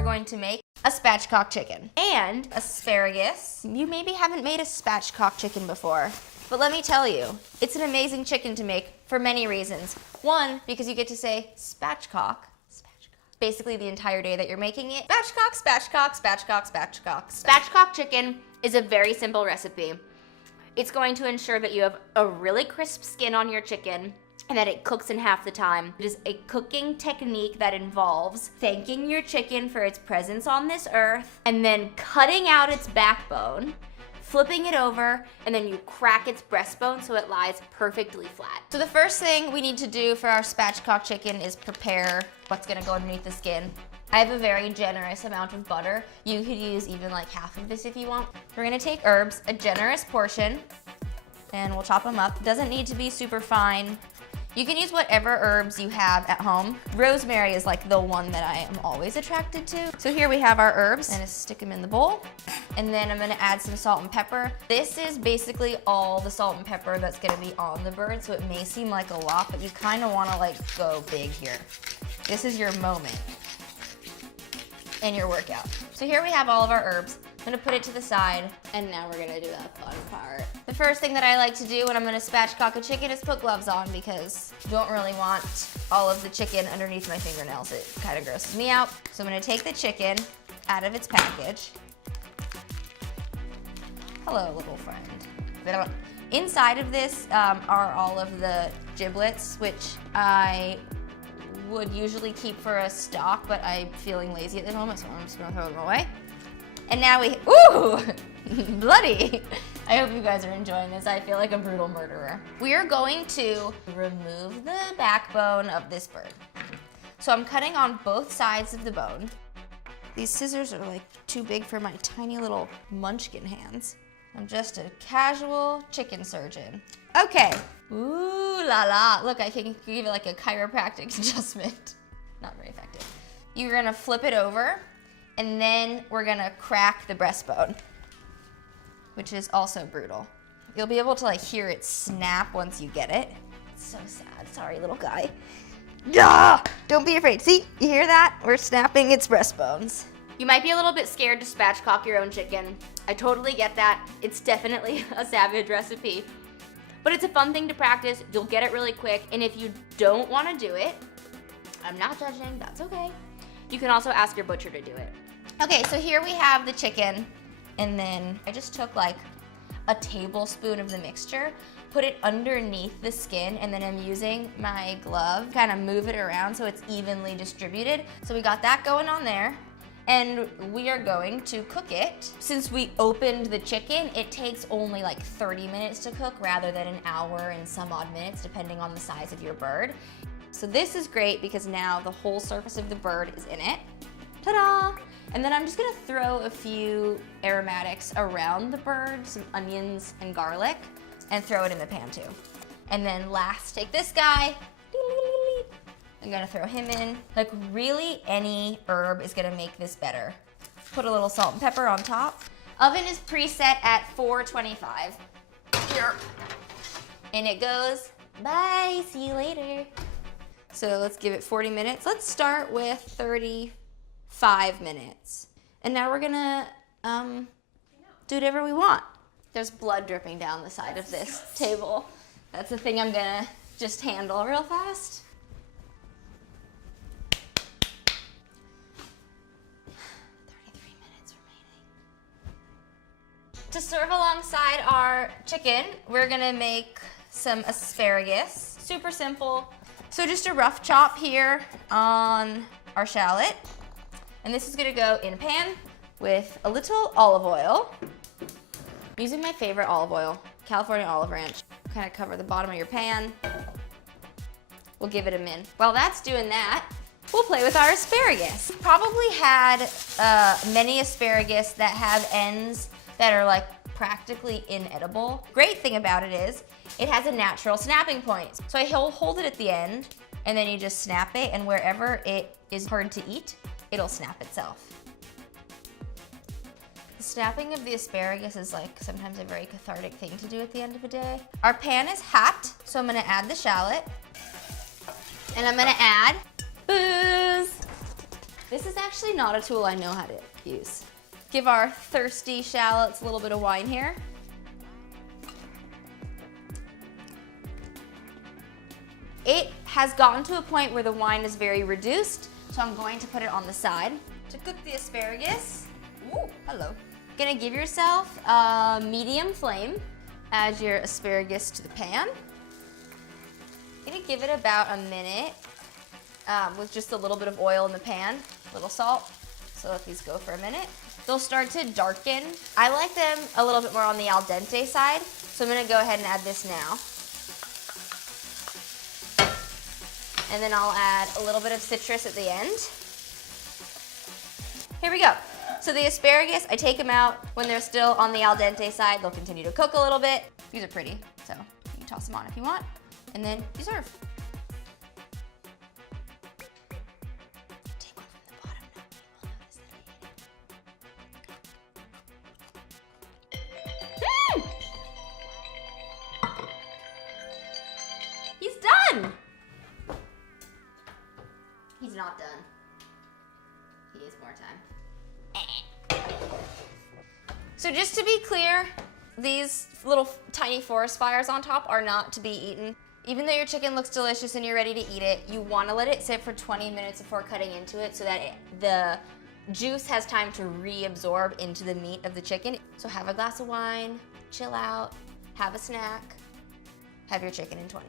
we're going to make a spatchcocked chicken and asparagus. You maybe haven't made a spatchcocked chicken before, but let me tell you, it's an amazing chicken to make for many reasons. One, because you get to say spatchcock basically the entire day that you're making it. Spatchcock, spatchcock, spatchcock, spatchcock. Spatchcocked chicken is a very simple recipe. It's going to ensure that you have a really crisp skin on your chicken and that it cooks in half the time. It is a cooking technique that involves thanking your chicken for its presence on this earth and then cutting out its backbone, flipping it over, and then you crack its breastbone so it lies perfectly flat. So the first thing we need to do for our spatchcocked chicken is prepare what's gonna go underneath the skin. I have a very generous amount of butter. You could use even like half of this if you want. We're gonna take herbs, a generous portion, and we'll chop them up. It doesn't need to be super fine. You can use whatever herbs you have at home. Rosemary is like the one that I am always attracted to. So here we have our herbs. I'm gonna stick them in the bowl. And then I'm gonna add some salt and pepper. This is basically all the salt and pepper that's gonna be on the bird, so it may seem like a lot, but you kinda wanna like go big here. This is your moment in your workout. So here we have all of our herbs. I'm gonna put it to the side, and now we're gonna do that fun part. The first thing that I like to do when I'm gonna spatchcock a chicken is put gloves on because I don't really want all of the chicken underneath my fingernails. It kind of grosses me out. So I'm gonna take the chicken out of its package. Hello, little friend. Inside of this are all of the giblets, which I would usually keep for a stock, but I'm feeling lazy at the moment, so I'm just gonna throw them away. And now we, ooh, bloody. I hope you guys are enjoying this. I feel like a brutal murderer. We are going to remove the backbone of this bird. So I'm cutting on both sides of the bone. These scissors are like too big for my tiny little munchkin hands. I'm just a casual chicken surgeon. Okay. Ooh la la. Look, I can give it like a chiropractic adjustment. Not very effective. You're gonna flip it over, and then we're gonna crack the breastbone, which is also brutal. You'll be able to like hear it snap once you get it. It's so sad. Sorry, little guy. Yeah! Don't be afraid. See, you hear that? We're snapping its breastbones. You might be a little bit scared to spatchcock your own chicken. I totally get that. It's definitely a savage recipe. But it's a fun thing to practice. You'll get it really quick. And if you don't want to do it, I'm not judging, that's okay. You can also ask your butcher to do it. Okay, so here we have the chicken. And then I just took like a tablespoon of the mixture, put it underneath the skin, and then I'm using my glove, kind of move it around so it's evenly distributed. So we got that going on there. And we are going to cook it. Since we opened the chicken, it takes only like 30 minutes to cook rather than an hour and some odd minutes, depending on the size of your bird. So this is great because now the whole surface of the bird is in it. Ta-da! And then I'm just gonna throw a few aromatics around the bird, some onions and garlic, and throw it in the pan too. And then last, take this guy. I'm gonna throw him in. Like really any herb is gonna make this better. Put a little salt and pepper on top. Oven is preset at 425. Here. And it goes, bye, see you later. So let's give it 40 minutes. Let's start with 35 minutes. And now we're gonna do whatever we want. There's blood dripping down the side of this table. That's the thing I'm gonna just handle real fast. To serve alongside our chicken, we're gonna make some asparagus. Super simple. So just a rough chop here on our shallot. And this is gonna go in a pan with a little olive oil. I'm using my favorite olive oil, California Olive Ranch. Kind of cover the bottom of your pan. We'll give it a min. While that's doing that, we'll play with our asparagus. Probably had many asparagus that have ends that are like practically inedible. Great thing about it is it has a natural snapping point. So I hold it at the end and then you just snap it, and wherever it is hard to eat, it'll snap itself. The snapping of the asparagus is like sometimes a very cathartic thing to do at the end of the day. Our pan is hot, so I'm gonna add the shallot, and I'm gonna add booze. This is actually not a tool I know how to use. Give our thirsty shallots a little bit of wine here. It has gotten to a point where the wine is very reduced, so I'm going to put it on the side. To cook the asparagus, ooh, hello. Gonna give yourself a medium flame. Add your asparagus to the pan. Gonna give it about a minute with just a little bit of oil in the pan, a little salt. So let these go for a minute. They'll start to darken. I like them a little bit more on the al dente side, so I'm gonna go ahead and add this now. And then I'll add a little bit of citrus at the end. Here we go. So the asparagus, I take them out when they're still on the al dente side. They'll continue to cook a little bit. These are pretty, so you can toss them on if you want. And then you serve. Take one from the bottom. No, you will notice that I ate it. He's done! He's not done. He needs more time. So just to be clear, these little tiny forest fires on top are not to be eaten. Even though your chicken looks delicious and you're ready to eat it, you want to let it sit for 20 minutes before cutting into it so that the juice has time to reabsorb into the meat of the chicken. So have a glass of wine, chill out, have a snack, have your chicken in 20.